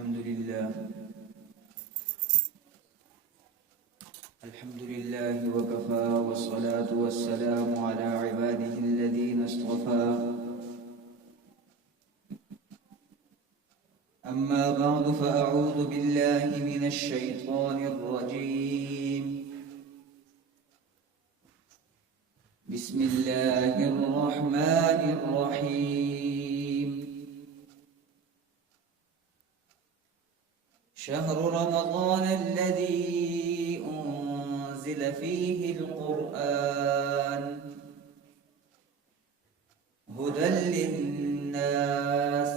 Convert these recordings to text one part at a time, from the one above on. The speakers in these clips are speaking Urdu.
الحمد لله وكفى والصلاة والسلام على عباده الذين اصطفى أما بعد فأعوذ بالله من الشيطان الرجيم بسم الله الرحمن الرحيم شهر رمضان الذي أنزل فيه القرآن هدى للناس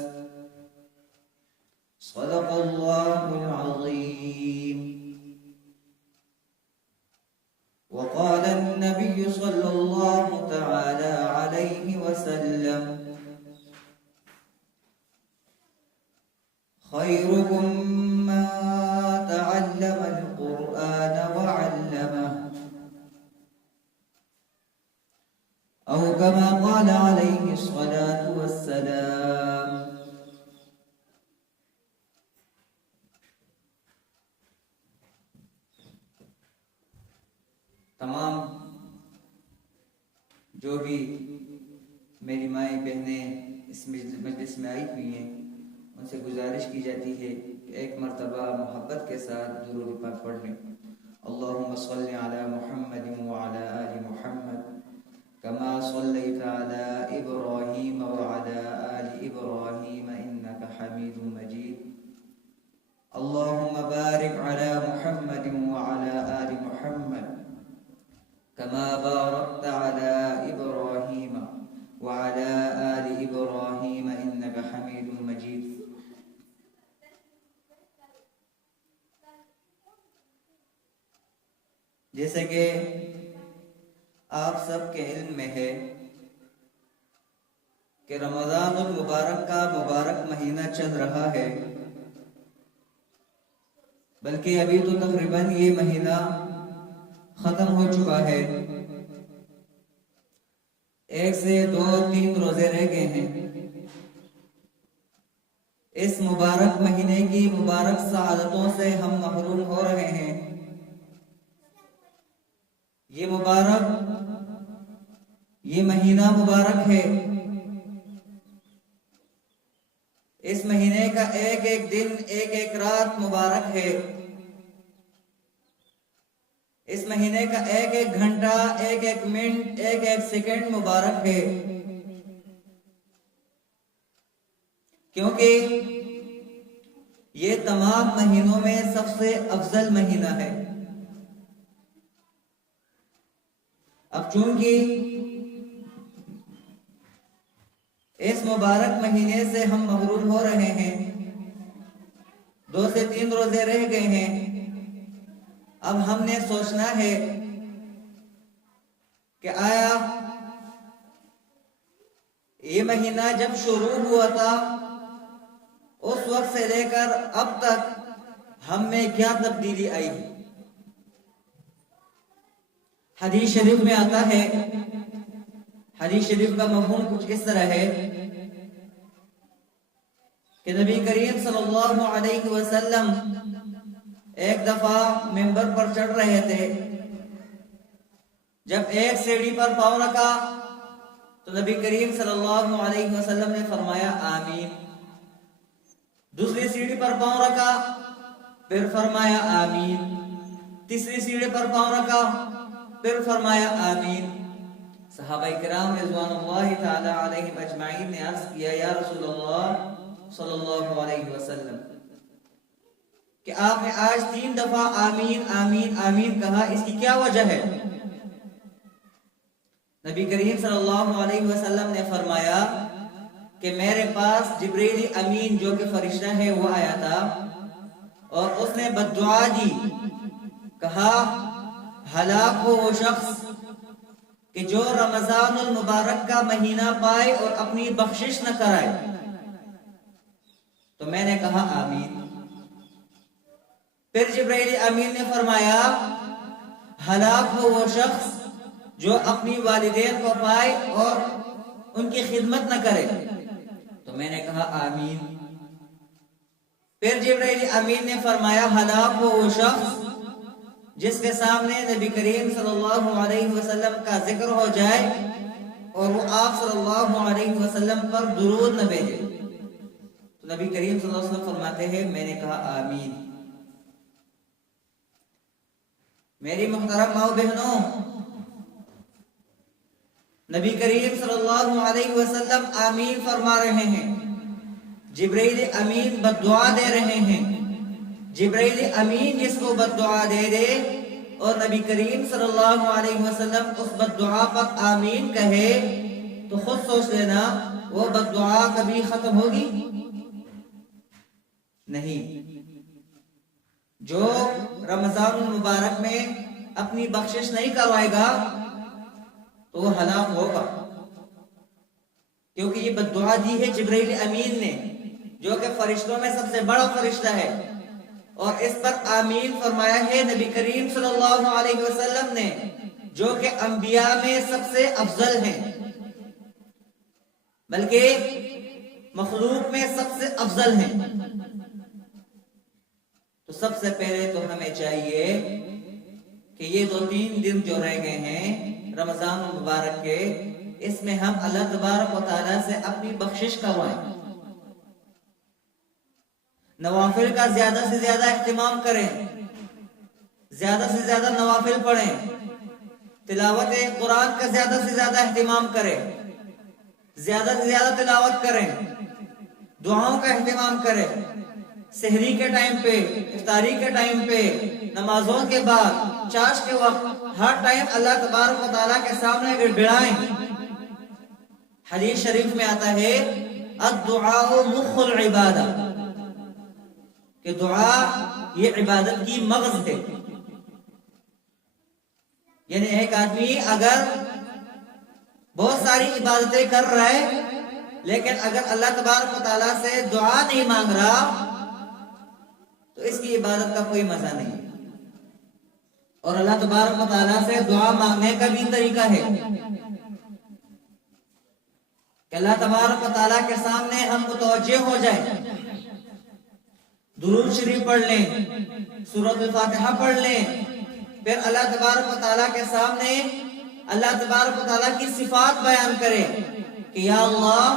صدق الله العظيم وقال النبي صلى الله تعالى عليه وسلم خيركم من تعلم القرآن وعلمه أو كما قال عليه الصلاة والسلام تمام جو بھی میری مائیں بہنیں اس مجلس میں آئی ہوئی ہیں ان سے گزارش کی جاتی ہے کہ ایک مرتبہ محبت کے ساتھ درود پاک پڑھ لیں. اللهم صل على محمد وعلى آل محمد كما صليت على إبراهيم وعلى آل إبراهيم إنك حميد مجيد. اللهم بارك على محمد وعلى آل محمد كما باركت على إبراهيم وعلى آل إبراهيم إنك حميد مجيد. جیسے کہ آپ سب کے علم میں ہے کہ رمضان المبارک کا مبارک مہینہ چل رہا ہے، بلکہ ابھی تو تقریباً یہ مہینہ ختم ہو چکا ہے. 1 سے 2-3 روزے رہ گئے ہیں. اس مبارک مہینے کی مبارک سعادتوں سے ہم محروم ہو رہے ہیں. یہ مہینہ مبارک ہے. اس مہینے کا ایک ایک دن ایک ایک رات مبارک ہے. اس مہینے کا ایک ایک گھنٹہ ایک ایک منٹ ایک ایک سیکنڈ مبارک ہے، کیونکہ یہ تمام مہینوں میں سب سے افضل مہینہ ہے. اب چونکہ اس مبارک مہینے سے ہم محروم ہو رہے ہیں، 2 سے 3 روزے رہ گئے ہیں، اب ہم نے سوچنا ہے کہ آیا یہ مہینہ جب شروع ہوا تھا اس وقت سے لے کر اب تک ہم میں کیا تبدیلی آئی ہے. حدیث شریف میں آتا ہے، حدیث شریف کا مفہوم کچھ اس طرح ہے کہ نبی کریم صلی اللہ علیہ وسلم ایک دفعہ ممبر پر چڑھ رہے تھے. جب ایک سیڑھی پر پاؤں رکھا تو نبی کریم صلی اللہ علیہ وسلم نے فرمایا آمین. دوسری سیڑھی پر پاؤں رکھا پھر فرمایا آمین. تیسری سیڑھی پر پاؤں رکھا پھر فرمایا آمین. صحابہ کرام رضوان اللہ تعالی علیہم اجمعین نے عرض کیا یا رسول اللہ صلی اللہ علیہ وسلم کہ آپ نے آج 3 دفعہ آمین آمین آمین کہا، اس کی کیا وجہ ہے؟ نبی کریم صلی اللہ علیہ وسلم نے فرمایا کہ میرے پاس جبریل امین جو کہ فرشتہ ہے وہ آیا تھا اور اس نے بددعا دی، کہا ہلاک ہو وہ شخص کہ جو رمضان المبارک کا مہینہ پائے اور اپنی بخشش نہ کرائے. تو میں نے کہا آمین. پھر جبرائیل امین نے فرمایا ہلاک ہو وہ شخص جو اپنی والدین کو پائے اور ان کی خدمت نہ کرے. تو میں نے کہا آمین. پھر جبرائیل امین نے فرمایا ہلاک ہو وہ شخص جس کے سامنے نبی کریم صلی اللہ علیہ وسلم کا ذکر ہو جائے اور وہ آپ صلی اللہ علیہ وسلم پر درود نہ بھیجے۔ تو نبی کریم صلی اللہ علیہ وسلم فرماتے ہیں میں نے کہا آمین۔ میری محترم ماؤں بہنوں، نبی کریم صلی اللہ علیہ وسلم آمین فرما رہے ہیں، جبرائیل امین بد دعا دے رہے ہیں۔ جبرائیل امین جس کو بد دعا دے دے اور نبی کریم صلی اللہ علیہ وسلم اس بد دعا پر آمین کہے تو خود سوچ لینا وہ بد دعا کبھی ختم ہوگی؟ نہیں۔ جو رمضان المبارک میں اپنی بخشش نہیں کروائے گا تو وہ ہلاک ہوگا، کیونکہ یہ بد دعا دی ہے جبرائیل امین نے جو کہ فرشتوں میں سب سے بڑا فرشتہ ہے، اور اس پر آمین فرمایا ہے نبی کریم صلی اللہ علیہ وسلم نے جو کہ انبیاء میں سب سے افضل ہیں، بلکہ مخلوق میں سب سے افضل ہیں۔ تو سب سے پہلے تو ہمیں چاہیے کہ یہ 2-3 دن جو رہ گئے ہیں رمضان المبارک کے، اس میں ہم اللہ تبارک و تعالیٰ سے اپنی بخشش کروائیں، نوافل کا زیادہ سے زیادہ اہتمام کریں، زیادہ سے زیادہ نوافل پڑھیں، تلاوت قرآن کا زیادہ سے زیادہ اہتمام کریں، زیادہ سے زیادہ تلاوت کریں، دعاؤں کا اہتمام کریں، سحری کے ٹائم پہ، افطاری کے ٹائم پہ، نمازوں کے بعد، چاش کے وقت، ہر ٹائم اللہ تبارک و تعالیٰ کے سامنے گڑگڑائیں۔ حدیث شریف میں آتا ہے الدعاء مخ العبادہ، کہ دعا یہ عبادت کی مغز ہے۔ یعنی ایک آدمی اگر بہت ساری عبادتیں کر رہا ہے لیکن اگر اللہ تبارک و تعالیٰ سے دعا نہیں مانگ رہا تو اس کی عبادت کا کوئی مزہ نہیں۔ اور اللہ تبارک و تعالیٰ سے دعا مانگنے کا بھی طریقہ ہے کہ اللہ تبارک و تعالیٰ کے سامنے ہم متوجہ ہو جائیں، درود شریف پڑھ لیں، سورۃ الفاتحہ پڑھ لیں، پھر اللہ تبارک و تعالیٰ کے سامنے اللہ تبارک و تعالیٰ کی صفات بیان کرے کہ یا اللہ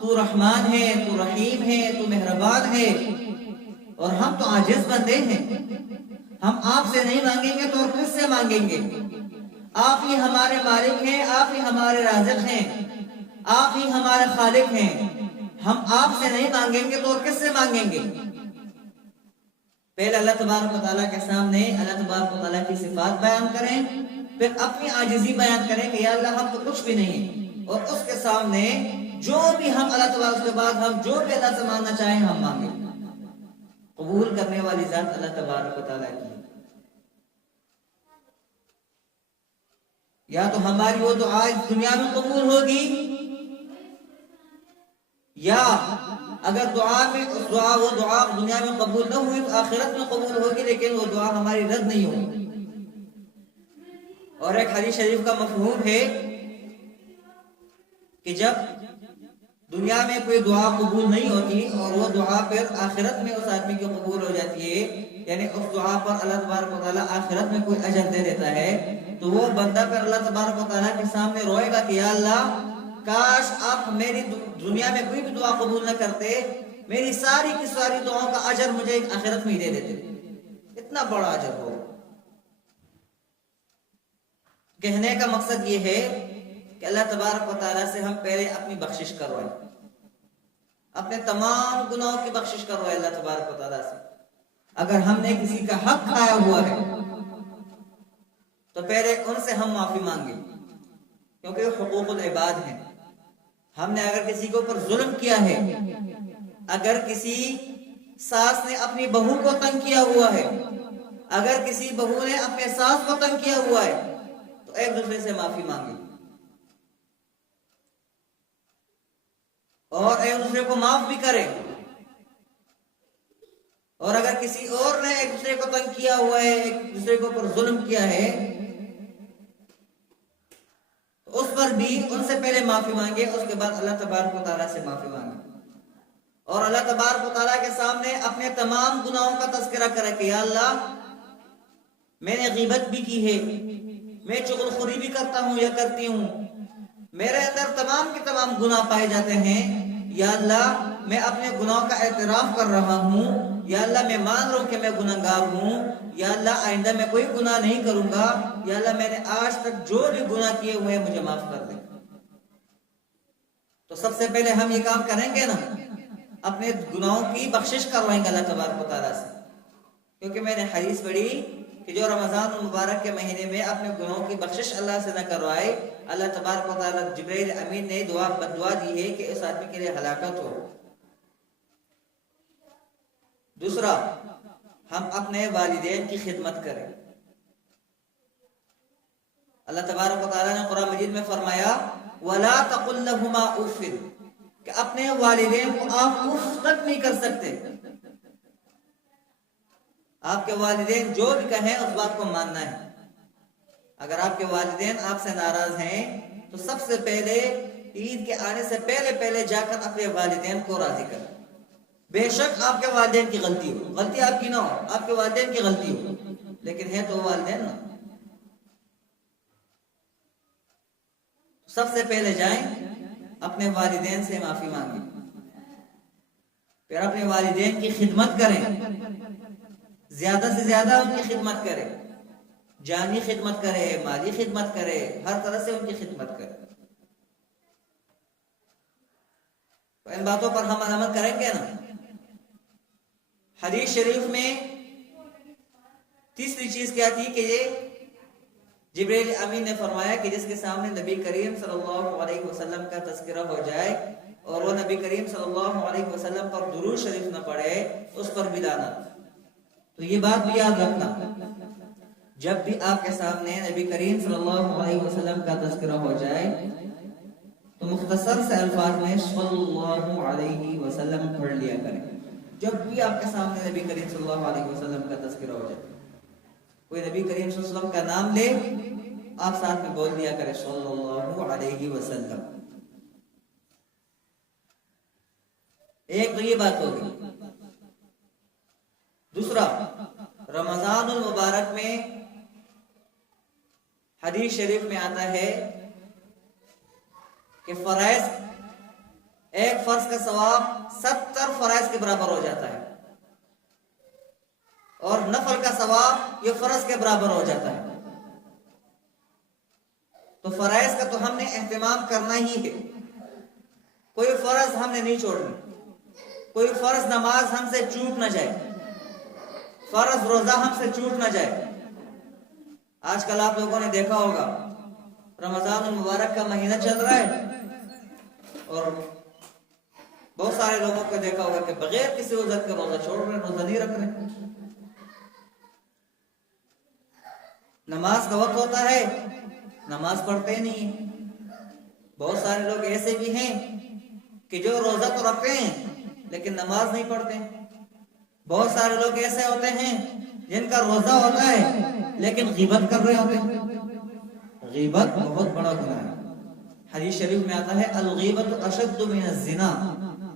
تو رحمان ہے، تو رحیم ہے، تو مہربان ہے، اور ہم تو عاجز بندے ہیں، ہم آپ سے نہیں مانگیں گے تو اور کس سے مانگیں گے؟ آپ ہی ہمارے مالک ہیں، آپ ہی ہمارے رازق ہیں، آپ ہی ہمارے خالق ہیں، ہم آپ سے نہیں مانگیں گے تو اور کس سے مانگیں گے؟ پہلے اللہ تبارک و تعالیٰ کے سامنے اللہ تبارک و تعالیٰ کی صفات بیان کریں، پھر اپنی عاجزی بیان کریں کہ یا اللہ ہم تو کچھ بھی نہیں ہیں، اور اس کے سامنے جو بھی ہم اللہ تبارک کے بعد ہم جو بھی اللہ سے مانگنا چاہیں ہم مانگیں۔ قبول کرنے والی ذات اللہ تبارک و تعالیٰ کی، یا تو ہماری وہ دعا اس دنیا میں قبول ہوگی، یا اگر وہ دعا دنیا میں قبول نہ ہوئی تو آخرت میں قبول ہوگی، لیکن وہ دعا ہماری رد نہیں ہوگی۔ اور ایک حدیث شریف کا مفہوم ہے کہ جب دنیا میں کوئی دعا قبول نہیں ہوتی اور وہ دعا پھر آخرت میں اس آدمی کی قبول ہو جاتی ہے، یعنی اس دعا پر اللہ تبارک و تعالیٰ آخرت میں کوئی اجر دے دیتا ہے، تو وہ بندہ پھر اللہ تبارک و تعالیٰ کے سامنے روئے گا کہ یا اللہ کاش آپ میری دنیا میں کوئی بھی دعا قبول نہ کرتے، میری ساری کی ساری دعاؤں کا اجر مجھے ایک آخرت میں ہی دے دیتے، اتنا بڑا اجر ہو۔ کہنے کا مقصد یہ ہے کہ اللہ تبارک و تعالیٰ سے ہم پہلے اپنی بخشش کروائیں، اپنے تمام گناہوں کی بخشش کروائیں اللہ تبارک و تعالیٰ سے۔ اگر ہم نے کسی کا حق کھایا ہوا ہے تو پہلے ان سے ہم معافی مانگیں، کیونکہ وہ حقوق العباد ہیں۔ ہم نے اگر کسی کے اوپر ظلم کیا ہے، اگر کسی ساس نے اپنی بہو کو تنگ کیا ہوا ہے، اگر کسی بہو نے اپنے ساس کو تنگ کیا ہوا ہے تو ایک دوسرے سے معافی مانگیں اور ایک دوسرے کو معاف بھی کریں۔ اور اگر کسی اور نے ایک دوسرے کو تنگ کیا ہوا ہے، ایک دوسرے کے اوپر ظلم کیا ہے تو اس پر بھی ان سے پہلے معافی مانگے، اس کے بعد اللہ تبارک و تعالیٰ سے معافی مانگے۔ اور اللہ تبارک و تعالیٰ کے سامنے اپنے تمام گناہوں کا تذکرہ کرے کہ یا اللہ میں نے غیبت بھی کی ہے، میں چغل خوری بھی کرتا ہوں یا کرتی ہوں، میرے اندر تمام کے تمام گناہ پائے جاتے ہیں، یا اللہ میں اپنے گناہوں کا اعتراف کر رہا ہوں، یا اللہ میں مان رہا ہوں کہ میں گناہگار ہوں، یا اللہ آئندہ میں کوئی گناہ نہیں کروں گا، یا اللہ میں نے آج تک جو بھی گناہ کیے ہوئے مجھے معاف کر دے۔ تو سب سے پہلے ہم یہ کام کریں گے نا، اپنے گناہوں کی بخشش کروائیں گے اللہ تبارک و تعالیٰ سے، کیونکہ میں نے حدیث پڑھی کہ جو رمضان المبارک کے مہینے میں اپنے گناہوں کی بخشش اللہ سے نہ کروائے، اللہ تبارک و تعالیٰ جبرائیل امین نے بدعا دی ہے کہ اس آدمی کے لیے ہلاکت ہو۔ دوسرا، ہم اپنے والدین کی خدمت کریں۔ اللہ تبارک و تعالیٰ نے قرآن مجید میں فرمایا وَلَا تَقُلْ لَهُمَا أُفٍّ، کہ اپنے والدین کو آپ اف تک نہیں کر سکتے۔ آپ کے والدین جو بھی کہیں اس بات کو ماننا ہے۔ اگر آپ کے والدین آپ سے ناراض ہیں تو سب سے پہلے عید کے آنے سے پہلے جا کر اپنے والدین کو راضی کریں۔ بے شک آپ کے والدین کی غلطی ہو، غلطی آپ کی نہ ہو، آپ کے والدین کی غلطی ہو، لیکن ہے تو والدین نا۔ سب سے پہلے جائیں اپنے والدین سے معافی مانگیں، پھر اپنے والدین کی خدمت کریں، زیادہ سے زیادہ ان کی خدمت کرے، جانی خدمت کرے، مالی خدمت کرے، ہر طرح سے ان کی خدمت کرے۔ تو ان باتوں پر ہم عمل کریں گے نا۔ حدیث شریف میں تیسری چیز کیا تھی کہ یہ جبرائیل امین نے فرمایا کہ جس کے سامنے نبی کریم صلی اللہ علیہ وسلم کا تذکرہ ہو جائے اور وہ نبی کریم صلی اللہ علیہ وسلم پر درود شریف نہ پڑھے، اس پر بھی لعنت۔ تو یہ بات بھی یاد رکھنا، جب بھی آپ کے سامنے نبی کریم صلی اللہ علیہ وسلم کا تذکرہ ہو جائے تو مختصر سے الفاظ میں صلی اللہ علیہ وسلم پڑھ لیا کریں۔ جب بھی آپ کے سامنے نبی کریم صلی اللہ علیہ وسلم کا تذکرہ ہو جائے، کوئی نبی کریم صلی اللہ علیہ وسلم کا نام لے، آپ ساتھ میں بول دیا کریں صلی اللہ علیہ وسلم۔ ایک تو یہ بات ہوگی۔ دوسرا، رمضان المبارک میں حدیث شریف میں آتا ہے کہ فرائض، ایک فرض کا ثواب 70 فرائض کے برابر ہو جاتا ہے، اور نفل کا ثواب یہ فرض کے برابر ہو جاتا ہے۔ تو فرائض کا تو ہم نے اہتمام کرنا ہی ہے، کوئی فرض ہم نے نہیں چھوڑنا، کوئی فرض نماز ہم سے چوک نہ جائے، فرض روزہ ہم سے چھوٹ نہ جائے۔ آج کل آپ لوگوں نے دیکھا ہوگا رمضان المبارک کا مہینہ چل رہا ہے اور بہت سارے لوگوں کو دیکھا ہوگا کہ بغیر کسی عذر کے روزہ چھوڑ رہے، روزہ نہیں رکھ رہے۔ نماز کا وقت ہوتا ہے، نماز پڑھتے نہیں ہیں۔ بہت سارے لوگ ایسے بھی ہیں کہ جو روزہ تو رکھتے ہیں لیکن نماز نہیں پڑھتے۔ بہت سارے لوگ ایسے ہوتے ہیں جن کا روزہ ہوتا ہے لیکن غیبت کر رہے ہوتے ہیں۔ غیبت بہت بڑا گناہ ہے۔ حدیث شریف میں آتا ہے الغیبت اشد من الزنا،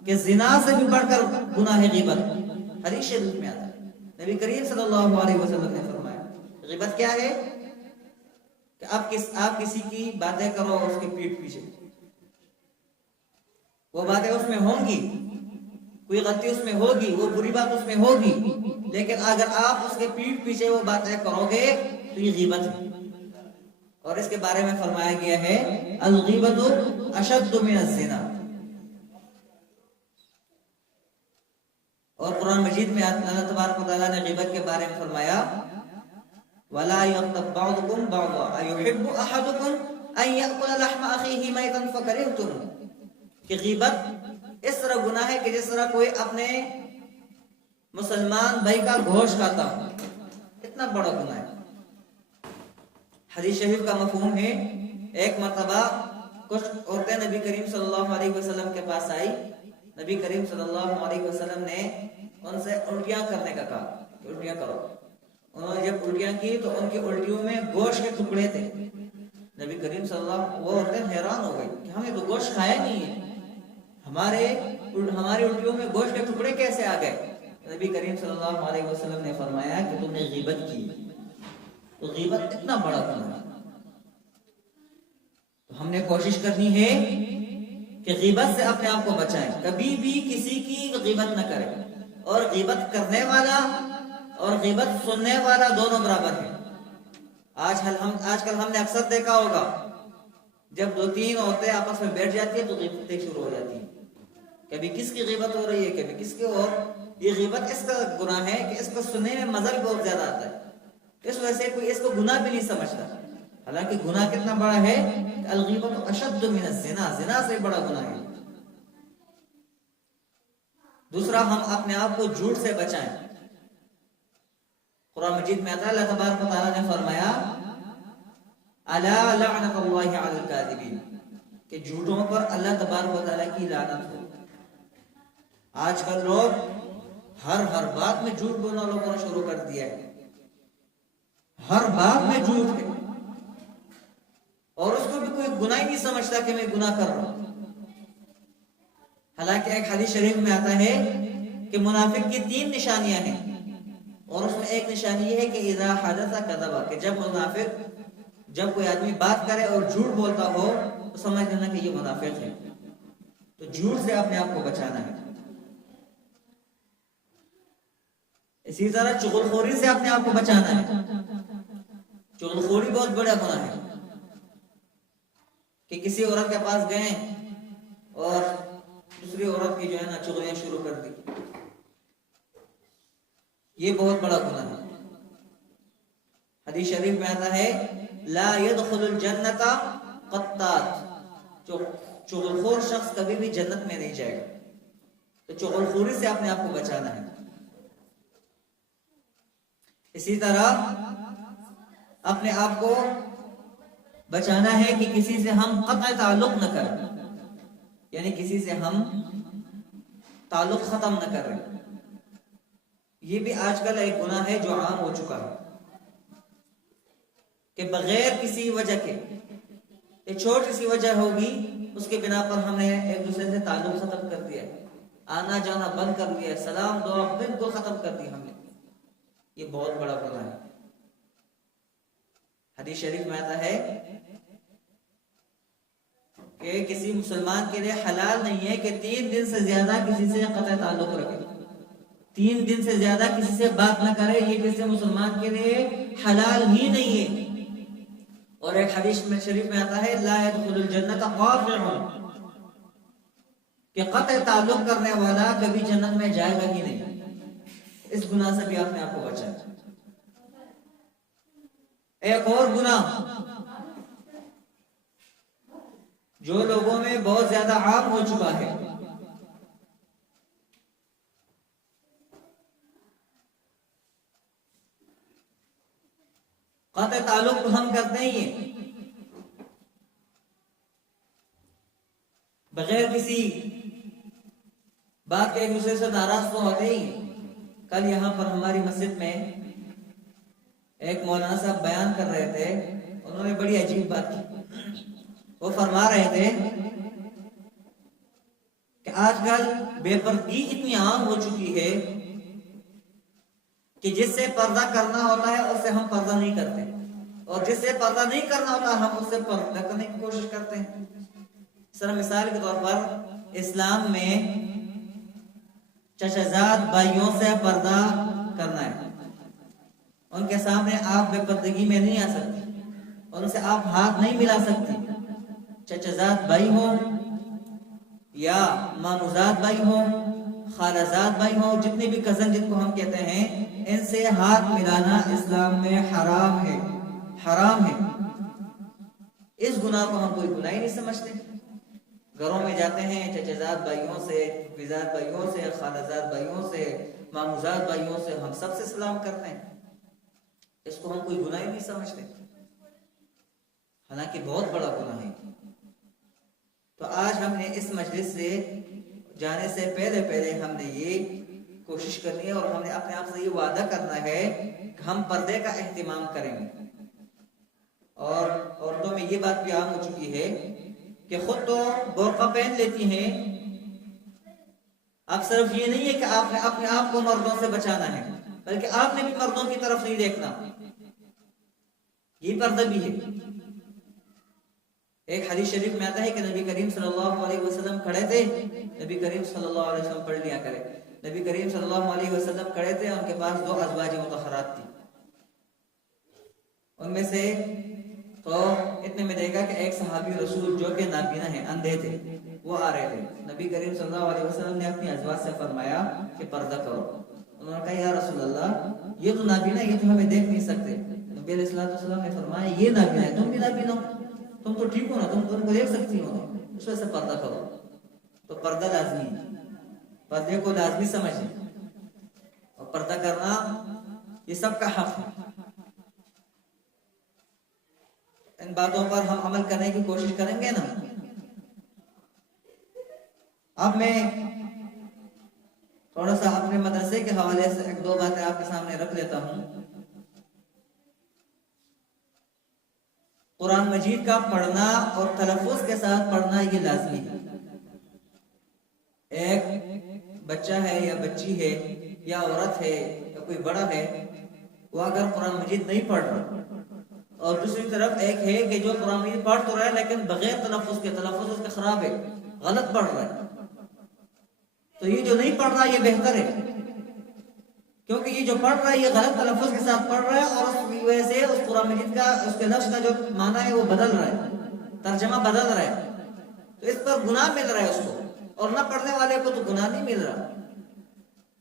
کہ زنا سے بھی بڑھ کر گناہ ہے غیبت۔ حدیث شریف میں آتا ہے، نبی کریم صلی اللہ علیہ وسلم نے فرمایا غیبت کیا ہے کہ آپ کسی کی باتیں کرو اس کے پیٹ پیچھے، وہ باتیں اس میں ہوں گی، کوئی غلطی اس میں ہوگی، وہ بری بات اس میں ہوگی، لیکن اگر آپ اس کے پیٹ پیچھے وہ باتیں کرو گے تو یہ غیبت ہے۔ اور اس کے بارے میں فرمایا گیا ہے الغیبت اشد من الزنا۔ اور قرآن مجید میں اللہ تبارک و تعالیٰ نے غیبت کے بارے میں فرمایا وَلَا يَغْتَبْ بَعْضُكُمْ بَعْضًا أَيُحِبُّ أَحَدُكُمْ أَن يَأْكُلَ لَحْمَ أَخِيهِ مَيْتًا فَكَرِهْتُمْ، کہ غیبت اس طرح گناہ ہے کہ جس طرح کوئی اپنے مسلمان بھائی کا گوشت کھاتا ہو، اتنا بڑا گناہ ہے۔ حدیث شریف کا مفہوم ہے، ایک مرتبہ کچھ عورتیں نبی کریم صلی اللہ علیہ وسلم کے پاس آئی، نبی کریم صلی اللہ علیہ وسلم نے ان سے الٹیاں کرنے کا کہا، الٹیاں کرو۔ انہوں نے جب الٹیاں کی تو ان کی الٹیوں میں گوشت کے ٹکڑے تھے۔ نبی کریم صلی اللہ علیہ وسلم، وہ عورتیں حیران ہو گئی کہ ہم نے تو گوشت کھایا نہیں ہے، ہمارے ہماری الٹیوں میں گوشت کے ٹکڑے کیسے آ گئے؟ نبی کریم صلی اللہ علیہ وسلم نے فرمایا کہ تم نے غیبت کی، تو غیبت اتنا بڑا گناہ ہے۔ تو ہم نے کوشش کرنی ہے کہ غیبت سے اپنے آپ کو بچائیں، کبھی بھی کسی کی غیبت نہ کریں، اور غیبت کرنے والا اور غیبت سننے والا دونوں برابر ہیں۔ آج کل ہم نے اکثر دیکھا ہوگا، جب 2-3 عورتیں آپس میں بیٹھ جاتی ہیں تو غیبتیں شروع ہو جاتی ہیں، کبھی کس کی غیبت ہو رہی ہے، کبھی کس کی، اور یہ غیبت اس کا گناہ ہے کہ اس کو سننے میں مزہ بھی بہت زیادہ آتا ہے، اس وجہ سے کوئی اس کو گناہ بھی نہیں سمجھتا، حالانکہ گناہ کتنا بڑا ہے، الغیبت اشد من الزنا، زنا سے بڑا گناہ ہے۔ دوسرا، ہم اپنے آپ کو جھوٹ سے بچائیں۔ قرآن مجید میں آتا ہے، اللہ تبارک و تعالیٰ نے فرمایا الا لعنت اللہ علی الکاذبین، کہ جھوٹوں پر اللہ تبارک و تعالیٰ کی لعنت ہو۔ آج کل لوگ ہر بات میں جھوٹ بولنا لوگوں نے شروع کر دیا ہے، ہر بات میں جھوٹ ہے، اور اس کو بھی کوئی گناہ ہی نہیں سمجھتا کہ میں گناہ کر رہا ہوں۔ حالانکہ ایک حدیث شریف میں آتا ہے کہ منافق کی 3 نشانیاں ہیں، اور اس میں ایک نشانی یہ ہے کہ اذا حدث کذب، کہ جب کوئی آدمی بات کرے اور جھوٹ بولتا ہو تو سمجھ لینا کہ یہ منافق ہے۔ تو جھوٹ سے اپنے آپ کو بچانا ہے۔ اسی طرح چغلخوری سے اپنے آپ کو بچانا ہے۔ چغلخوری بہت بڑا گناہ ہے، کہ کسی عورت کے پاس گئے اور دوسری عورت کی جو ہے نا چغلیاں شروع کر دی، یہ بہت بڑا گناہ ہے۔ حدیث شریف میں آتا ہے لا يدخل الجنت قطات، چغلخور شخص کبھی بھی جنت میں نہیں جائے گا۔ تو چغلخوری سے اپنے آپ کو بچانا ہے۔ اسی طرح اپنے آپ کو بچانا ہے کہ کسی سے ہم قطع تعلق نہ کریں، یعنی کسی سے ہم تعلق ختم نہ کریں۔ یہ بھی آج کل ایک گناہ ہے جو عام ہو چکا ہے، کہ بغیر کسی وجہ کے، ایک چھوٹی سی وجہ ہوگی اس کے بنا پر ہم نے ایک دوسرے سے تعلق ختم کر دیا، آنا جانا بند کر دیا، سلام دعا بالکل ختم کر دی ہم نے۔ یہ بہت بڑا گناہ ہے۔ حدیث شریف میں آتا ہے کہ کسی مسلمان کے لیے حلال نہیں ہے کہ 3 دن سے زیادہ کسی سے قطع تعلق رکھے، 3 دن سے زیادہ کسی سے بات نہ کرے، یہ کسی مسلمان کے لیے حلال ہی نہیں ہے۔ اور ایک حدیث میں شریف میں آتا ہے لا يدخل الجنت قاطع، کہ قطع تعلق کرنے والا کبھی جنت میں جائے گا ہی نہیں۔ اس گناہ سے بھی اپنے آپ کو بچائیں۔ ایک اور گناہ جو لوگوں میں بہت زیادہ عام ہو چکا ہے، قطع تعلق تو ہم کرتے ہی ہیں، بغیر کسی بات کے ایک دوسرے سے ناراض تو ہوتے ہی۔ کل یہاں پر ہماری مسجد میں ایک مولانا صاحب بیان کر رہے تھے، انہوں نے بڑی عجیب بات کی۔ وہ فرما رہے تھے کہ آج کل بے پردگی اتنی عام ہو چکی ہے کہ جس سے پردہ کرنا ہوتا ہے اس سے ہم پردہ نہیں کرتے، اور جس سے پردہ نہیں کرنا ہوتا ہم اس سے پردہ کرنے کی کوشش کرتے ہیں۔ سر مثال کے طور پر اسلام میں چچازاد بھائیوں سے پردہ کرنا ہے، ان کے سامنے آپ بے پردگی میں نہیں آ سکتی، ان سے آپ ہاتھ نہیں ملا سکتی، چچازاد بھائی ہو یا ماموزاد بھائی ہو، خالازاد بھائی ہو، جتنے بھی کزن جن کو ہم کہتے ہیں، ان سے ہاتھ ملانا اسلام میں حرام ہے، حرام ہے۔ اس گناہ کو ہم کوئی گناہ ہی نہیں سمجھتے۔ گھروں میں جاتے ہیں چچازاد بھائیوں سے، پھپھیزاد بھائیوں سے، خالازاد بھائیوں سے، ماموزاد بھائیوں سے ہم سب سے سلام کرتے ہیں، اس کو ہم کوئی گناہ ہی نہیں سمجھتے، حالانکہ بہت بڑا گناہ ہے۔ تو آج ہم نے اس مجلس سے جانے سے پہلے ہم نے یہ کوشش کرنی ہے، اور ہم نے اپنے آپ سے یہ وعدہ کرنا ہے کہ ہم پردے کا اہتمام کریں گے۔ اور عورتوں میں یہ بات بھی عام ہو چکی ہے کہ خود تو برقع پہن لیتی ہیں، اب صرف یہ نہیں ہے کہ آپ نے اپنے آپ کو مردوں سے بچانا ہے، بلکہ آپ نے بھی مردوں کی طرف نہیں دیکھنا، یہ پردہ بھی ہے۔ ایک حدیث شریف میں آتا ہے کہ نبی کریم صلی اللہ علیہ وسلم کھڑے تھے، نبی کریم صلی اللہ علیہ وسلم پڑھ لیا کرے، نبی کریم صلی اللہ علیہ وسلم کھڑے تھے، ان کے پاس 2 ازواج مطہرات تھی، ان میں سے تو اتنے میں دیکھا کہ ایک صحابی رسول جو کہ نابینا ہیں، اندھے تھے، وہ آ رہے تھے۔ نبی کریم صلی اللہ علیہ وسلم نے اپنی ازواج سے فرمایا کہ پردہ کرو۔ انہوں نے کہا یا رسول اللہ یہ تو نابینا، یہ تو ہمیں دیکھ نہیں سکتے۔ نبی علیہ السلام نے فرمایا یہ نابینا ہے، تم بھی نابینا ہو، تم تو ٹھیک ہو نا، تم ان کو دیکھ سکتی ہو نا، اس وجہ سے پردہ کرو۔ تو پردہ لازمی ہے، پردے کو لازمی سمجھیں، اور پردہ کرنا یہ سب کا حق ہے۔ ان باتوں پر ہم عمل کرنے کی کوشش کریں گے نا۔ اب میں تھوڑا سا اپنے مدرسے کے حوالے سے 1-2 باتیں آپ کے سامنے رکھ لیتا ہوں۔ قرآن مجید کا پڑھنا اور تلفظ کے ساتھ پڑھنا یہ لازمی ہے۔ ایک بچہ ہے یا بچی ہے یا عورت ہے یا کوئی بڑا ہے، وہ اگر قرآن مجید نہیں پڑھ رہا، اور دوسری طرف ایک ہے کہ جو قرآن مجید پڑھ تو رہا ہے لیکن بغیر تلفظ کے، تلفظ اس کا خراب ہے، غلط پڑھ رہا ہے، تو یہ جو نہیں پڑھ رہا یہ بہتر ہے، کیونکہ یہ جو پڑھ رہا ہے یہ غلط تلفظ کے ساتھ پڑھ رہا ہے، اور اس کی وجہ سے اس قرآن مجید کا، اس کے لفظ کا جو معنی ہے وہ بدل رہا ہے، ترجمہ بدل رہا ہے، تو اس پر گناہ مل رہا ہے اس کو، اور نہ پڑھنے والے کو تو گناہ نہیں مل رہا۔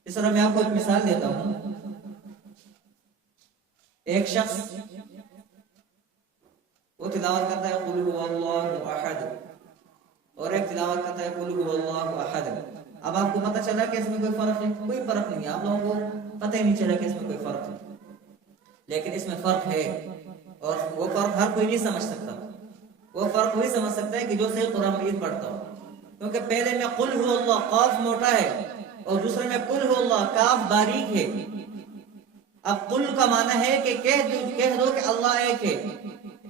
اس طرح میں آپ کو ایک مثال دیتا ہوں۔ ایک شخص وہ تلاوت کرتا ہے قل هو اللہ احد، اور ایک تلاوت کرتا ہے قل هو اللہ احد۔ اب آپ کو پتہ چلا کہ اس میں کوئی فرق ہے؟ کوئی فرق نہیں ہے، آپ لوگوں کو پتہ ہی نہیں چلا کہ اس میں کوئی فرق ہے، لیکن اس میں فرق ہے، اور وہ فرق ہر کوئی نہیں سمجھ سکتا۔ وہ فرق وہی سمجھ سکتا ہے کہ جو صحیح قرآن مجید پڑھتا ہو، کیونکہ پہلے میں قل هو اللہ قاف موٹا ہے، اور دوسرے میں قل هو اللہ کاف باریک ہے۔ اب قل کا معنی ہے کہ کہہ دو کہ اللہ ایک ہے۔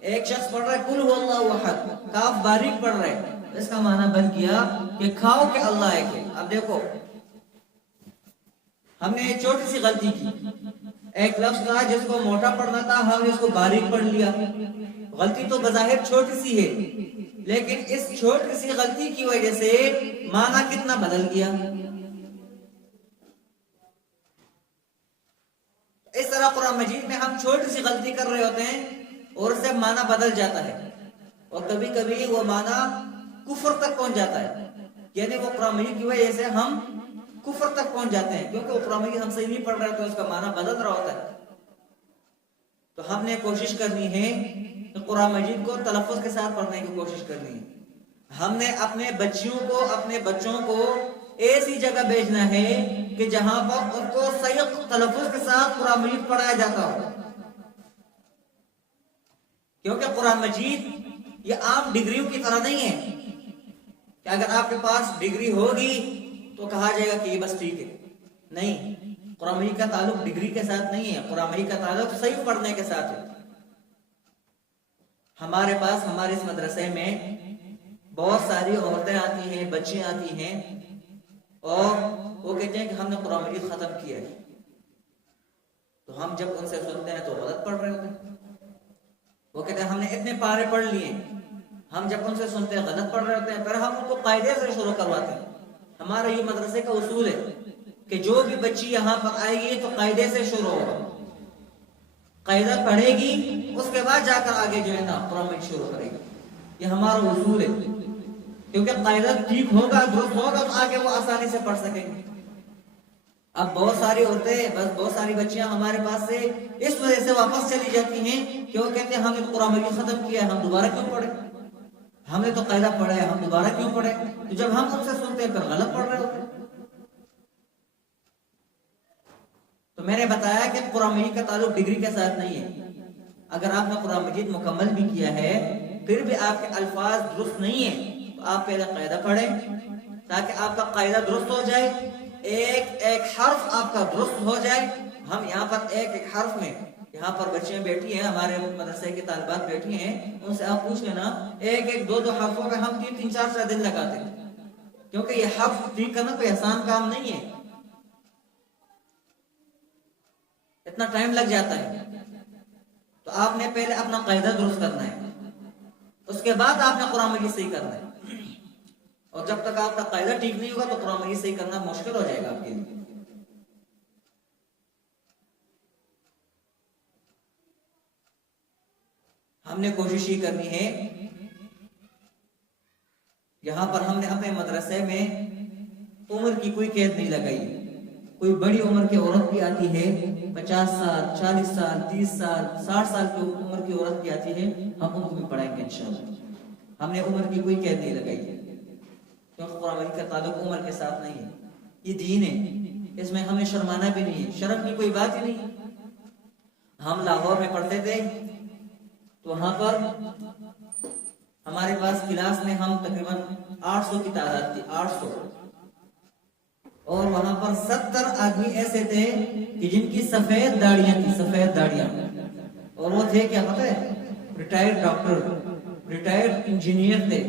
ایک شخص پڑھ رہا ہے قل هو اللہ احد، کاف باریک پڑھ رہا ہے، اس کا معنی بن گیا کہ کھاؤ کہ اللہ ایک ہے۔ اب دیکھو ہم نے ایک چھوٹی سی غلطی کی، ایک لفظ کہا جس کو موٹا پڑھنا تھا، ہم نے اس کو باریک پڑھ لیا۔ غلطی تو بظاہر چھوٹی سی ہے، لیکن اس چھوٹی سی غلطی کی وجہ سے معنی کتنا بدل گیا۔ اس طرح قرآن مجید میں ہم چھوٹی سی غلطی کر رہے ہوتے ہیں اور اس سے معنی بدل جاتا ہے، اور کبھی کبھی وہ معنی کفر تک پہنچ جاتا ہے، یعنی وہ قرآن مجید کی وجہ سے ہم کفر تک پہنچ جاتے ہیں، کیونکہ وہ قرآن مجید ہم صحیح نہیں پڑھ رہے تو اس کا معنی بدل رہا ہوتا ہے۔ تو ہم نے کوشش کرنی ہے کہ قرآن مجید کو تلفظ کے ساتھ پڑھنے کی کوشش کرنی ہے۔ ہم نے اپنے بچیوں کو، اپنے بچوں کو ایسی جگہ بھیجنا ہے کہ جہاں پر ان کو صحیح تلفظ کے ساتھ قرآن مجید پڑھایا جاتا ہو، کیونکہ قرآن مجید یہ عام ڈگریوں کی طرح نہیں ہے کہ اگر آپ کے پاس ڈگری ہوگی تو کہا جائے گا کہ یہ بس ٹھیک ہے۔ نہیں، قرآن مجید کا تعلق ڈگری کے ساتھ نہیں ہے، قرآن مجید کا تعلق صحیح پڑھنے کے ساتھ ہے۔ ہمارے پاس، ہمارے اس مدرسے میں بہت ساری عورتیں آتی ہیں، بچیاں آتی ہیں، اور وہ کہتے ہیں کہ ہم نے قرآن مجید ختم کیا ہے، تو ہم جب ان سے سنتے ہیں تو غلط پڑھ رہے ہوتے ہیں۔ وہ کہتے ہیں ہم نے اتنے پارے پڑھ لیے، ہم جب ان سے سنتے ہیں غلط پڑھ رہے ہوتے ہیں، پھر ہم ان کو قاعدے سے شروع کرواتے ہیں۔ ہمارا یہ مدرسے کا اصول ہے کہ جو بھی بچی یہاں پر آئے گی تو قاعدے سے شروع ہوگا، قاعدہ پڑھے گی، اس کے بعد جا کر آگے جو ہے نا قرآن مجید شروع کرے گی۔ یہ ہمارا اصول ہے، کیونکہ قاعدہ ٹھیک ہوگا، درست ہوگا تو آگے وہ آسانی سے پڑھ سکیں گے۔ اب بہت ساری عورتیں، بہت ساری بچیاں ہمارے پاس سے اس وجہ سے واپس چلی جاتی ہیں کہ وہ کہتے ہیں ہم نے قرآن مجید ختم کیا ہے، ہم دوبارہ کیوں پڑھیں؟ ہم نے تو قاعدہ پڑھا ہے، ہم دوبارہ کیوں پڑھیں؟ تو جب ہم ان سے سنتے ہیں پھر غلط پڑھ رہے ہوتے ہیں۔ تو میں نے بتایا کہ قرآن مجید کا تعلق ڈگری کے ساتھ نہیں ہے۔ اگر آپ نے قرآن مجید مکمل بھی کیا ہے پھر بھی آپ کے الفاظ درست نہیں ہیں تو آپ پہلے قاعدہ پڑھیں تاکہ آپ کا قاعدہ درست ہو جائے، ایک ایک حرف آپ کا درست ہو جائے۔ ہم یہاں پر ایک ایک حرف میں، یہاں پر بچیاں بیٹھی ہیں، ہمارے مدرسے کی طالبات بیٹھی ہیں، ان سے آپ پوچھ لینا ایک ایک دو دو حرفوں میں ہم 3-4 دن لگاتے ہیں، کیونکہ یہ حفظ ٹھیک کرنا کوئی آسان کام نہیں ہے، اتنا ٹائم لگ جاتا ہے. تو آپ نے پہلے اپنا قاعدہ درست کرنا ہے، اس کے بعد آپ نے قرآن مجید صحیح کرنا ہے. اور جب تک آپ کا قاعدہ ٹھیک نہیں ہوگا تو قرآن مجید صحیح کرنا مشکل ہو جائے گا آپ کے لیے. ہم نے کوشش یہ کرنی ہے، یہاں پر ہم نے اپنے مدرسے میں عمر کی کوئی قید نہیں لگائی. کوئی بڑی عمر کی عورت بھی آتی ہے، 50 سال 40 سال 30 سال 60 سال کی عمر کی عورت بھی آتی ہے، ہم ان کو بھی پڑھائیں گے انشاءاللہ. ہم نے عمر کی کوئی قید نہیں لگائی ہے، کیونکہ قرآن مجید کا تعلق عمر کے ساتھ نہیں ہے. یہ دین ہے، اس میں ہمیں شرمانا بھی نہیں ہے، شرم کی کوئی بات ہی نہیں. ہم لاہور میں پڑھتے تھے تو وہاں پر ہمارے پاس کلاس میں ہم تقریباً 800 کی تعداد تھی، 800. اور وہاں پر 70 آدمی ایسے تھے کہ جن کی سفید داڑیاں تھی، سفید داڑیاں. اور وہ تھے کیا پتہ ہے؟ ریٹائرڈ ڈاکٹر، ریٹائرڈ انجینئر تھے،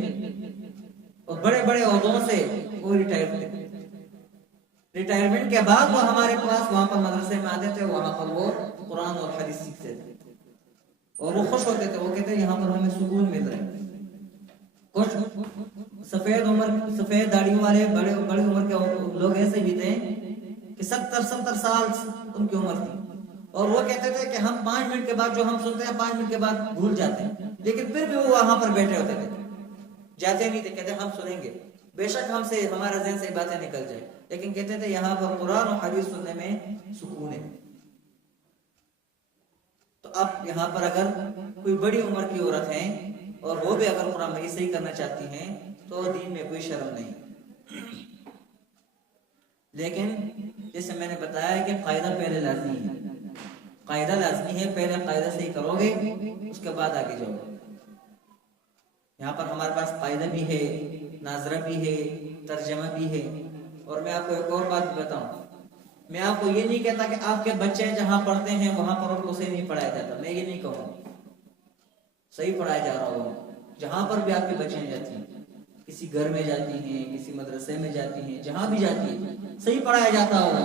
اور بڑے بڑے عہدوں سے وہ ریٹائرڈ تھے. ریٹائرمنٹ کے بعد وہ ہمارے پاس وہاں پر مدرسے میں آتے تھے، وہاں پر وہ قرآن اور حدیث سیکھتے تھے، اور وہ خوش ہوتے تھے. وہ کہتے ہیں یہاں پر ہمیں سکون مل رہا ہے. کچھ سفید داڑیوں والے بڑی عمر کے لوگ ایسے بھی تھے کہ 70 سال ان کی عمر تھی، اور وہ کہتے تھے کہ ہم 5 منٹ کے بعد جو ہم سنتے ہیں 5 منٹ کے بعد بھول جاتے ہیں، لیکن پھر بھی وہ وہاں پر بیٹھے ہوتے تھے، جاتے نہیں تھے. کہتے ہم سنیں گے، بے شک ہم سے ہمارا ذہن سے باتیں نکل جائے، لیکن کہتے تھے یہاں پر قرآن اور حدیث سننے میں سکون ہے. تو اب یہاں پر اگر کوئی بڑی عمر کی عورت ہے اور وہ بھی اگر قرآن مجید صحیح کرنا چاہتی ہیں تو دین میں کوئی شرم نہیں. لیکن جیسے میں نے بتایا کہ قاعدہ پہلے لازمی ہے، قاعدہ لازمی ہے. پہلے قاعدہ صحیح کرو گے اس کے بعد آگے جاؤ گے. یہاں پر ہمارے پاس قاعدہ بھی ہے، ناظرہ بھی ہے، ترجمہ بھی ہے. اور میں آپ کو ایک اور بات بتاؤں، میں آپ کو یہ نہیں کہتا کہ آپ کے بچے جہاں پڑھتے ہیں وہاں پر ان کو صحیح نہیں پڑھایا جاتا. میں یہ نہیں کہوں، صحیح پڑھایا جا رہا ہوگا. جہاں پر بھی آپ کے بچے جاتی ہیں، کسی گھر میں جاتی ہیں، کسی مدرسے میں جاتی ہیں، جہاں بھی جاتی ہیں صحیح پڑھایا جاتا ہوگا.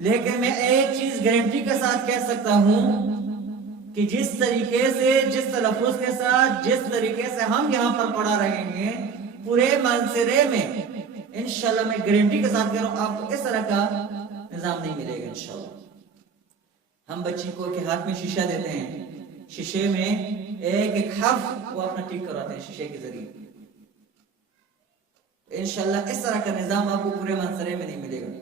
لیکن میں ایک چیز گارنٹی کے ساتھ کہہ سکتا ہوں کہ جس طریقے سے، جس تلفظ کے ساتھ، جس طریقے سے ہم یہاں پر پڑھا رہے ہیں پورے مانسرے میں، انشاءاللہ میں گارنٹی کے ساتھ کہہ رہا ہوں آپ کو اس طرح کا نظام نہیں ملے گا انشاءاللہ. ہم بچی کو کے ہاتھ میں شیشہ دیتے ہیں، شیشے میں ایک حرف وہ اپنا ٹھیک کراتے ہیں شیشے کے ذریعے. انشاءاللہ اس طرح کا نظام آپ کو پورے منصرے میں نہیں ملے گا.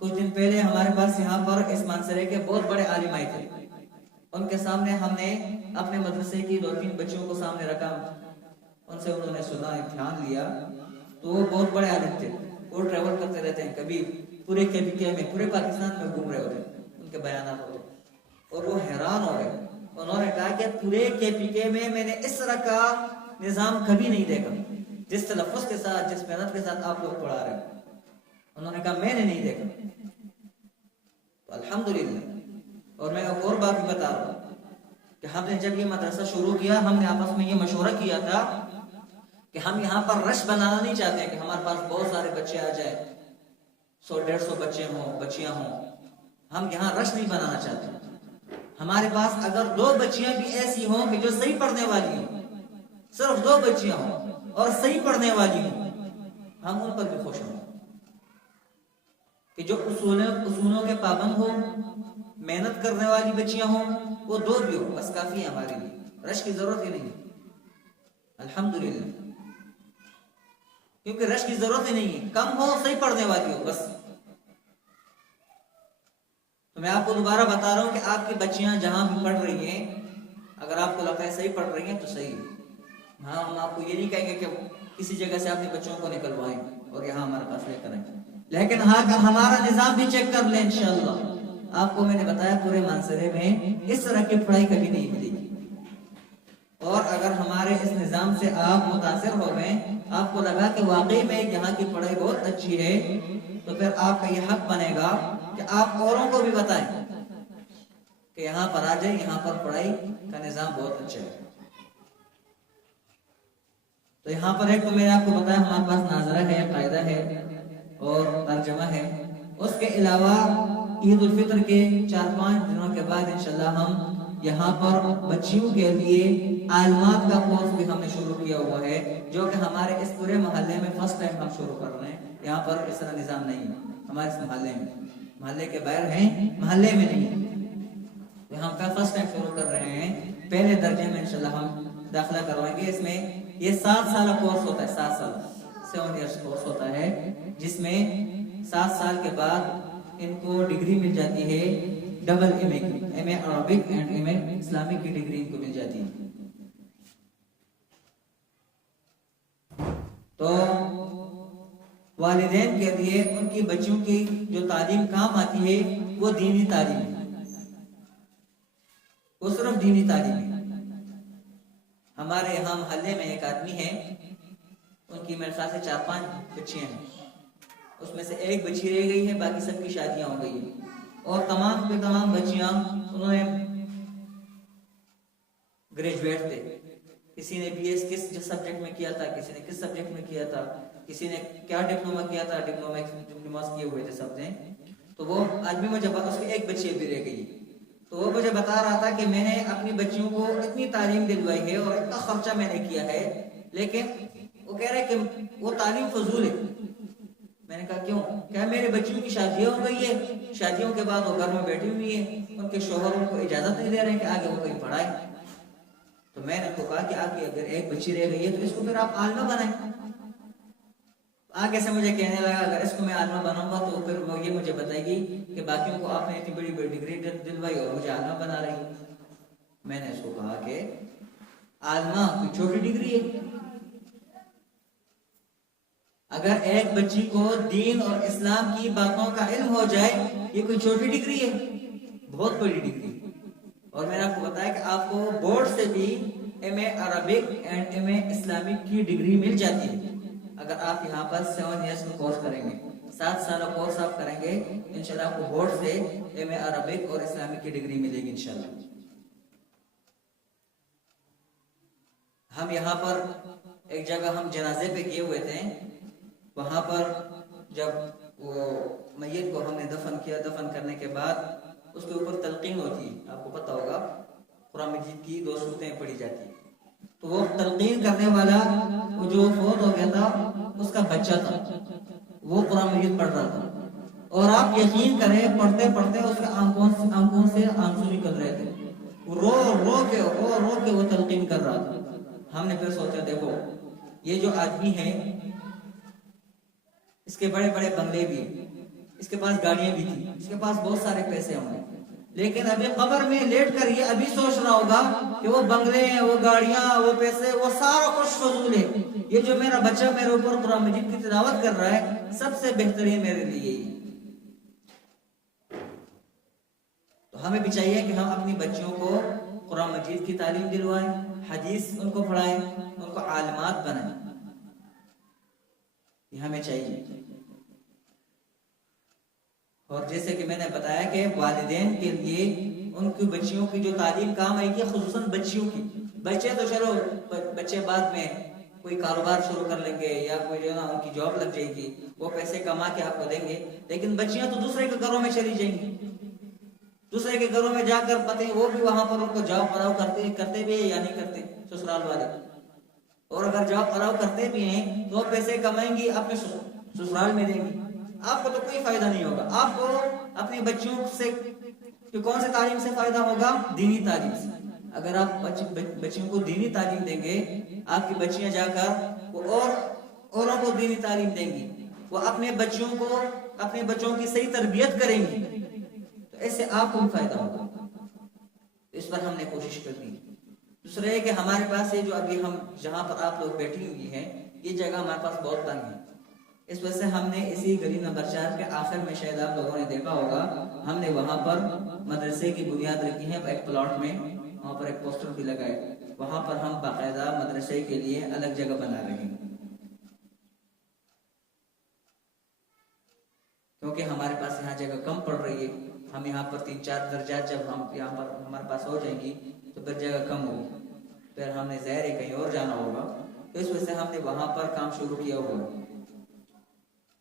کچھ دن پہلے ہمارے پاس یہاں پر اس منصرے کے بہت بڑے عالم آئے تھے. ان کے سامنے ہم نے اپنے مدرسے کی 2-3 بچوں کو سامنے رکھا، ان سے انہوں نے سنا، امتحان لیا. تو وہ بہت بڑے عالم تھے، وہ ٹریول کرتے رہتے ہیں، کبھی پورے KPK میں، پورے پاکستان میں گھوم رہے ہوتے ہیں، ان کے بیانات ہوتے. اور وہ حیران ہو گئے. انہوں نے کہا کہ پورے KPK میں نے اس طرح کا نظام کبھی نہیں دیکھا، جس تلفظ کے ساتھ، جس محنت کے ساتھ آپ لوگ پڑھا رہے ہیں. انہوں نے کہا میں نے نہیں دیکھا. تو الحمدللہ. اور میں ایک اور بات بھی بتا رہا ہوں کہ ہم نے جب یہ مدرسہ شروع کیا، ہم نے آپس میں یہ مشورہ کیا تھا کہ ہم یہاں پر رش بنانا نہیں چاہتے کہ ہمارے پاس بہت سارے بچے آ جائیں، 100-150 بچے ہوں، بچیاں ہوں. ہم یہاں رش نہیں بنانا چاہتے. ہمارے پاس اگر 2 بچیاں بھی ایسی ہوں کہ جو صحیح پڑھنے والی ہوں، صرف 2 بچیاں ہوں اور صحیح پڑھنے والی ہوں، ہم ان پر بھی خوش ہوں. کہ جو اصولوں کے پابند ہوں، محنت کرنے والی بچیاں ہوں، وہ 2 بھی ہوں، بس کافی ہے ہمارے لیے. رش کی ضرورت ہی نہیں. الحمدللہ. کیونکہ رش کی ضرورت ہی نہیں ہے، کم ہو، صحیح پڑھنے والی ہو بس. تو میں آپ کو دوبارہ بتا رہا ہوں کہ آپ کی بچیاں جہاں بھی پڑھ رہی ہیں، اگر آپ کو لگتا ہے صحیح پڑھ رہی ہیں تو صحیح. ہاں، ہم آپ کو یہ نہیں کہیں گے کہ کسی جگہ سے اپنے بچوں کو نکلوائیں اور یہاں ہمارے پاس لے کر آئیں، لیکن ہاں ہمارا نظام بھی چیک کر لیں انشاءاللہ. آپ کو میں نے بتایا پورے مانسرے میں اس طرح کی پڑھائی کبھی نہیں ملے گی. اور اگر ہمارے اس نظام سے آپ متاثر ہو گئے، آپ کو لگا کہ واقعی میں یہاں کی پڑھائی بہت اچھی ہے، تو پھر آپ کا یہ حق بنے گا کہ آپ اوروں کو بھی بتائیں کہ یہاں پر آ جائیں، یہاں پر پڑھائی کا نظام بہت اچھا ہے. تو یہاں پر ایک تو میں نے آپ کو بتایا ہمارے پاس ناظرہ ہے، قاعدہ ہے اور ترجمہ ہے. اس کے علاوہ عید الفطر کے 4-5 دنوں کے بعد انشاءاللہ ہم یہاں پر بچیوں کے لیے عالمات کا کورس بھی ہم نے شروع کیا ہوا ہے، جو کہ ہمارے اس پورے محلے میں فرسٹ ٹائم ہم شروع کر رہے ہیں. یہاں پر اس طرح نظام نہیں ہے ہمارے اس محلے میں، محلے کے باہر ہیں، محلے میں نہیں ہے. ہم کا فرسٹ ٹائم شروع کر رہے ہیں. پہلے درجے میں انشاءاللہ ہم داخلہ کروائیں گے. اس میں یہ 7 سالہ کورس ہوتا ہے، 7 سال 7 ایئرس کورس ہوتا ہے، جس میں 7 سال کے بعد ان کو ڈگری مل جاتی ہے ڈبل ایم اے کی، M A Arabic and M A Islamic کی ڈگری ان کو مل جاتی ہے. تو والدین کے لیے ان کی بچیوں کی جو تعلیم کام آتی ہے وہ دینی تعلیم ہے، وہ صرف دینی تعلیم ہے. ہمارے یہاں محلے میں ایک آدمی ہے، ان کی میرے خیال سے 4-5 بچیاں ہیں. اس میں سے ایک بچی رہ گئی ہے، باقی سب کی شادیاں ہو گئی ہیں. اور تمام کے تمام بچیاں انہوں نے گریجویٹ تھے. کسی نے بی ایس کس سبجیکٹ میں کیا تھا، کسی نے کس سبجیکٹ میں کیا تھا، کسی نے کیا ڈپلوما کیا تھا، ڈپلوما کیے ہوئے تھے سب نے. تو وہ آدمی مجھے اس کی ایک بچی بھی رہ گئی. تو وہ مجھے بتا رہا تھا کہ میں نے اپنی بچیوں کو اتنی تعلیم دلوائی ہے اور اتنا خرچہ میں نے کیا ہے، لیکن وہ کہہ رہے کہ وہ تعلیم فضول ہے. میں نے کہا کیوں؟ کیا میرے بچیوں کی شادیاں ہو گئی ہے، شادیوں کے بعد وہ گھر میں بیٹھی ہوئی ہیں، ان کے شوہر ان کو اجازت نہیں دے رہے ہیں کہ آگے وہ کہیں پڑھائیں. تو میں نے ان کو کہا کہ آپ کی اگر ایک بچی رہ گئی ہے تو اس کو پھر آپ عالمہ بنائیں. آگے سے مجھے کہنے لگا اگر اس کو میں عالمہ بناؤں گا تو پھر وہ یہ مجھے بتائے گی کہ باقیوں کو آپ نے اتنی بڑی بڑی ڈگری دلوائی اور مجھے عالمہ بنا رہی. میں نے اس کو کہا کہ عالمہ کوئی چھوٹی ڈگری ہے. اگر ایک بچی کو دین اور اسلام کی باتوں کا علم ہو جائے یہ کوئی چھوٹی ڈگری ہے، بہت بڑی ڈگری. اور میں نے آپ کو بتایا کہ آپ کو بورڈ سے بھی M A Arabic and M A Islamic کی ڈگری مل جاتی ہے اگر آپ یہاں پر 7 ایئرس کا کورس کریں گے. 7 سالہ کورس آپ کریں گے انشاءاللہ آپ کو بورڈ سے ایم اے عربک اور اسلامک کی ڈگری ملے گی انشاءاللہ. ہم یہاں پر ایک جگہ ہم جنازے پہ کیے ہوئے تھے، وہاں پر جب وہ میت کو ہم نے دفن کیا، دفن کرنے کے بعد اس کے اوپر تلقین ہوتی ہے. آپ کو پتہ ہوگا قرآن مجید کی 2 سورتیں پڑھی جاتی ہیں. تو وہ تلقین کرنے والا وہ جو فوت ہو گیا تھا اس کا بچہ تھا، وہ قرآن مجید پڑھ رہا تھا. اور آپ یقین کریں پڑھتے پڑھتے اس کے آنکھوں سے آنسو نکل رہے تھے. رو رو کے وہ تلقین کر رہا تھا. ہم نے پھر سوچا دیکھو یہ جو آدمی ہے اس کے بڑے بڑے بنگلے بھی ہیں، اس کے پاس گاڑیاں بھی تھی، اس کے پاس بہت سارے پیسے ہوں گے، لیکن ابھی قبر میں لیٹ کر یہ ابھی سوچ رہا ہوگا کہ وہ بنگلے ہیں، وہ گاڑیاں، وہ پیسے، وہ سارا کچھ فضول ہے. یہ جو میرا بچہ میرے اوپر قرآن مجید کی تلاوت کر رہا ہے سب سے بہترین میرے لیے یہی. تو ہمیں بھی چاہیے کہ ہم اپنی بچیوں کو قرآن مجید کی تعلیم دلوائیں، حدیث ان کو پڑھائیں، ان کو عالمات بنائیں. یہ ہمیں چاہیے. اور جیسے کہ میں نے بتایا کہ والدین کے لیے ان کی بچیوں کی جو تعلیم کام آئے گی، خصوصاً بچیوں کی. بچے تو چلو بچے بعد میں کوئی کاروبار شروع کر لیں گے یا کوئی جو ہے نا ان کی جاب لگ جائے گی، وہ پیسے کما کے آپ کو دیں گے، لیکن بچیاں تو دوسرے کے گھروں میں چلی جائیں گی. دوسرے کے گھروں میں جا کر پتہ وہ بھی وہاں پر ان کو جاب الاؤ کرتے بھی ہیں یا نہیں کرتے سسرال والے. اور اگر جاب الاؤ کرتے بھی ہیں تو پیسے کمائیں گی اپنے سسرال میں دیں گی. آپ کو تو کوئی فائدہ نہیں ہوگا. آپ کو اپنی بچیوں سے کون سی تعلیم سے فائدہ ہوگا؟ دینی تعلیم سے. اگر آپ بچیوں کو دینی تعلیم دیں گے، آپ کی بچیاں جا کر وہ اوروں کو دینی تعلیم دیں گی، وہ اپنے بچوں کی صحیح تربیت کریں گی، تو ایسے آپ کو بھی فائدہ ہوگا. اس پر ہم نے کوشش کرنی. دوسرا ہے کہ ہمارے پاس یہ جو ابھی ہم جہاں پر آپ لوگ بیٹھی ہوئی ہیں یہ جگہ ہمارے پاس بہت تنگ ہے. اس وجہ سے ہم نے اسی گلی نمبر 4 کے آخر میں شاید آپ لوگوں نے دیکھا ہوگا ہم نے وہاں پر مدرسے کی بنیاد رکھی ہے ایک پلاٹ میں. وہاں پر ایک پوسٹر بھی لگائے، وہاں پر ہم باقاعدہ مدرسے کے لیے الگ جگہ بنا رہے ہیں، کیونکہ ہمارے پاس یہاں جگہ کم پڑ رہی ہے. ہم یہاں پر 3-4 درجات جب ہم یہاں پر ہمارے پاس ہو جائیں گی تو پھر جگہ کم ہوگی، پھر ہم نے ظاہر ہے کہیں اور جانا ہوگا. تو اس وجہ سے ہم نے وہاں پر کام شروع کیا ہوا.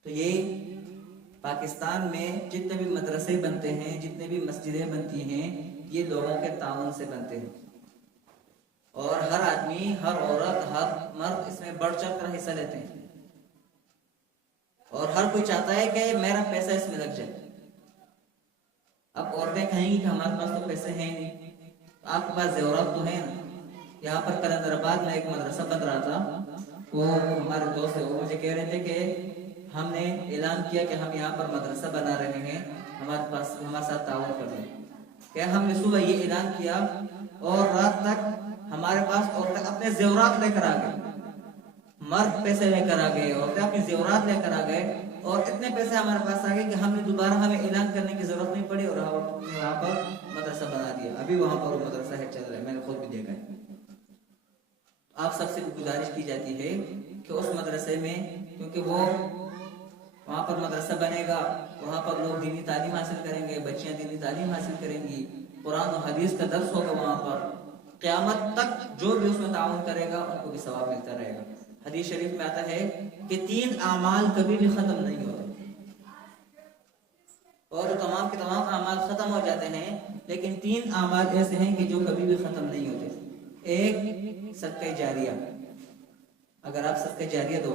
تو یہ پاکستان میں جتنے بھی مدرسے بنتے ہیں، جتنے بھی مسجدیں بنتی ہیں، یہ لوگوں کے تعاون سے بنتے ہیں، اور ہر آدمی، ہر عورت، ہر مرد اس میں بڑھ چڑھ کر حصہ لیتے ہیں، اور ہر کوئی چاہتا ہے کہ میرا پیسہ اس میں لگ جائے. اب عورتیں کہیں گی کہ ہمارے پاس تو پیسے ہیں نہیں، آپ کے پاس زیورات تو ہیں نا. یہاں پر کلندر آباد میں ایک مدرسہ بن رہا تھا، وہ ہمارے دوست ہے، وہ مجھے کہہ رہے تھے کہ ہم نے اعلان کیا کہ ہم یہاں پر مدرسہ بنا رہے ہیں، ہمارے ساتھ تعاون کر رہے ہیں. کہ ہم نے صبح یہ اعلان کیا اور رات تک ہمارے پاس عورتیں اپنے زیورات لے کر آ گئے، مرد پیسے لے کر آ گئے، عورتیں اپنے زیورات لے کر آ گئے، اور اتنے پیسے ہمارے پاس آ گئے کہ ہم نے دوبارہ ہمیں اعلان کرنے کی ضرورت نہیں پڑی، اور ہم نے وہاں پر مدرسہ بنا دیا. ابھی وہاں پر وہ مدرسہ ہے، چل رہا ہے، میں نے خود بھی دیکھا ہے. آپ سب سے گزارش کی جاتی ہے کہ اس مدرسے میں، کیونکہ وہ وہاں پر مدرسہ بنے گا، وہاں پر لوگ دینی تعلیم حاصل کریں گے، بچیاں دینی تعلیم حاصل کریں گی، قرآن و حدیث کا درس ہوگا وہاں پر. قیامت تک جو بھی اس میں تعاون کرے گا ان کو بھی ثواب ملتا رہے گا. حدیث شریف میں آتا ہے کہ 3 اعمال کبھی بھی ختم نہیں ہوتے، اور تمام کے تمام اعمال ختم ہو جاتے ہیں، لیکن 3 اعمال ایسے ہیں کہ جو کبھی بھی ختم نہیں ہوتے. ایک صدقہ جاریہ. اگر آپ صدقہ جاریہ دو،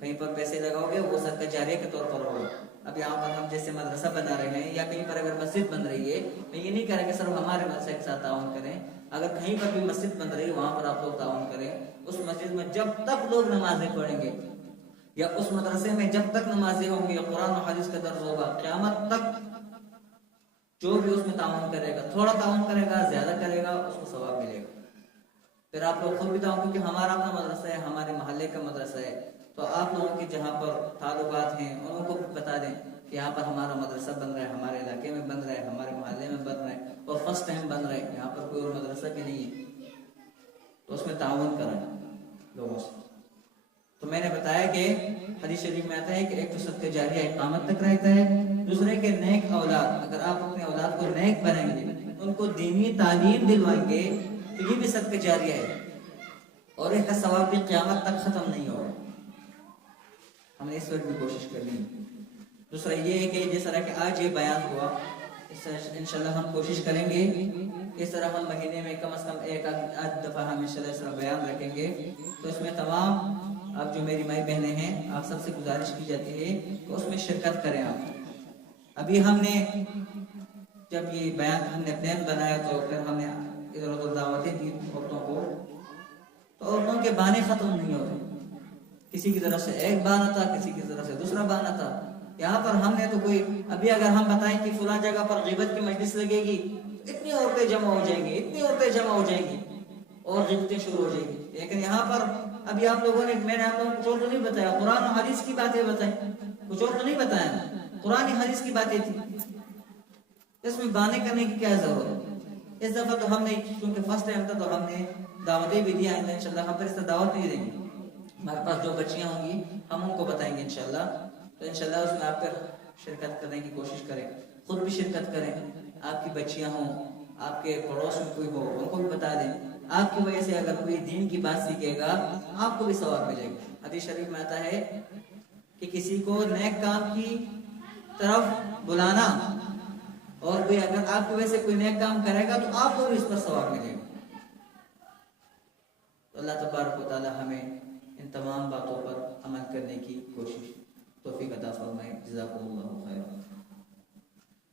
کہیں پر پیسے لگاؤ گے، وہ صدقہ جاریہ کے طور پر ہوگا. اب یہاں پر ہم جیسے مدرسہ بنا رہے ہیں، یا کہیں پر اگر مسجد بن رہی ہے، میں یہ نہیں کہہ رہا کہ صرف ہمارے مدرسے کے ساتھ تعاون کریں. اگر کہیں پر بھی مسجد بن رہی ہے، وہاں پر آپ لوگ تعاون کریں. اس مسجد میں جب تک لوگ نمازیں پڑھیں گے، یا اس مدرسے میں جب تک نمازیں ہوں گی، قرآن و حدیث کا درس ہوگا، قیامت تک جو بھی اس میں تعاون کرے گا، تھوڑا تعاون کرے گا، زیادہ کرے گا، اس کو ثواب ملے گا. پھر آپ لوگ خود بھی تعاون، کیونکہ ہمارا اپنا مدرسہ ہے، ہمارے محلے کا مدرسہ ہے، تو آپ لوگوں کے جہاں پر تعلقات ہیں ان کو بتا دیں کہ یہاں پر ہمارا مدرسہ بن رہا ہے، ہمارے علاقے میں بن رہا ہے، ہمارے محلے میں بن رہا ہے، اور فرسٹ ٹائم بن رہا ہے، یہاں پر کوئی اور مدرسہ بھی نہیں ہے، تو اس میں تعاون کریں لوگوں سے. تو میں نے بتایا کہ حدیث شریف میں آتا ہے کہ ایک تو صدقہ جاریہ قیامت تک رہتا ہے، دوسرے کہ نیک اولاد. اگر آپ اپنے اولاد کو نیک بنائیں گے، ان کو دینی تعلیم دلوائیں گے، تو یہ بھی صدقہ جاریہ ہے، اور اس کا ثواب بھی قیامت تک ختم نہیں ہوگا. ہم نے اس وقت بھی کوشش کرنی ہے. دوسرا یہ ہے کہ جس طرح کہ آج یہ بیان ہوا، اس طرح انشاءاللہ ہم کوشش کریں گے اس طرح ہم مہینے میں کم از کم ایک آدھ دفعہ ہم انشاءاللہ اس طرح بیان رکھیں گے. تو اس میں تمام آپ جو میری مائی بہنیں ہیں، آپ سب سے گزارش کی جاتی ہے کہ اس میں شرکت کریں. آپ ابھی ہم نے جب یہ بیان ہم نے پلان بنایا، تو پھر ہم نے ادھر ادھر دعوتیں دی عورتوں کو، تو عورتوں کے بہانے ختم نہیں ہوتے. کسی کی طرف سے ایک بہانہ تھا، کسی کی طرف سے دوسرا بہانہ تھا. یہاں پر ہم نے تو کوئی ابھی اگر ہم بتائیں کہ فلاں جگہ پر غیبت کی مجلس لگے گی، اتنی عورتیں جمع ہو جائیں گی، اتنی عورتیں جمع ہو جائیں گی، اور غیبتیں شروع ہو جائیں گی. لیکن یہاں پر ابھی آپ لوگوں نے، میں نے آپ لوگوں کو کچھ اور تو نہیں بتایا، قرآن و حدیث کی باتیں بتائیں، کچھ اور تو نہیں بتایا، قرآن حدیث کی باتیں تھی. اس میں بہانے کرنے کی کیا ضرورت ہے؟ اس دفعہ تو ہم نے، کیونکہ فرسٹ ٹائم تھا، تو ہم نے دعوتیں بھی دیا. انشاءاللہ ہم پھر اس دعوت نہیں دیں گے. ہمارے پاس جو بچیاں ہوں گی ہم ان کو بتائیں گے انشاءاللہ. تو انشاءاللہ اس میں آپ پھر شرکت کرنے کی کوشش کریں، خود بھی شرکت کریں. آپ کی بچیاں ہوں، آپ کے پڑوس میں کوئی ہو، ان کو بھی بتا دیں. آپ کی وجہ سے اگر کوئی دین کی بات سیکھے گا، آپ کو بھی ثواب ملے گا. حدیث شریف میں آتا ہے کہ کسی کو نیک کام کی طرف بلانا، اور کوئی اگر آپ کی وجہ سے کوئی نیک کام کرے گا، تو آپ کو بھی اس پر ثواب ملے گا. تو اللہ تبارک و تعالی ہمیں ان تمام باتوں پر عمل کرنے کی کوشش توفیق عطا فرمائے. جزاکم اللہ خیر.